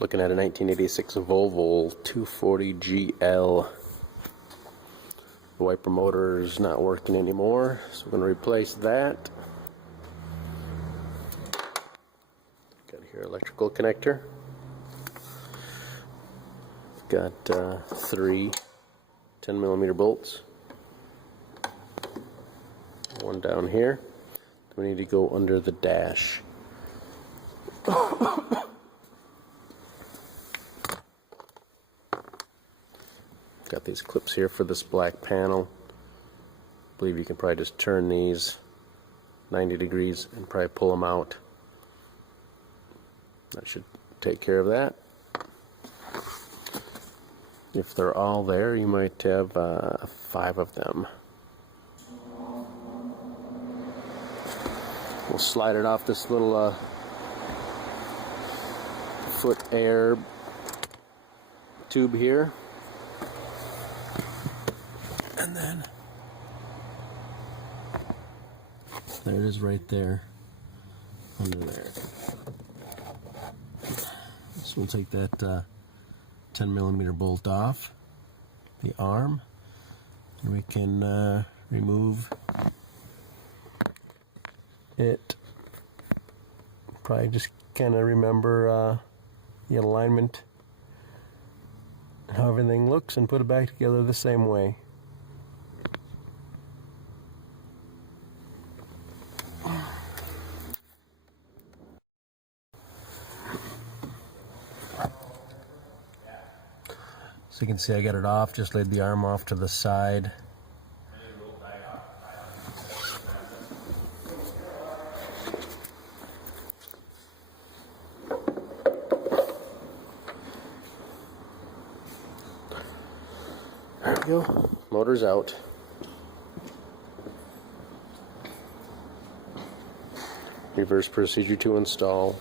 Looking at a 1986 Volvo 240 GL. The wiper motor is not working anymore, so we're going to replace that. Got here electrical connector. Got 3 10mm bolts. One down here. We need to go under the dash. Got these clips here for this black panel. I believe you can probably just turn these 90 degrees and probably pull them out. That should take care of that. If they're all there, you might have 5 of them. We'll slide it off this little foot air tube here. And then there it is right there under there. So we'll take that 10mm bolt off the arm, and we can remove it. Probably just kind of remember the alignment, how everything looks, and put it back together the same way. So you can see I got it off, just laid the arm off to the side. There we go, motor's out. Reverse procedure to install.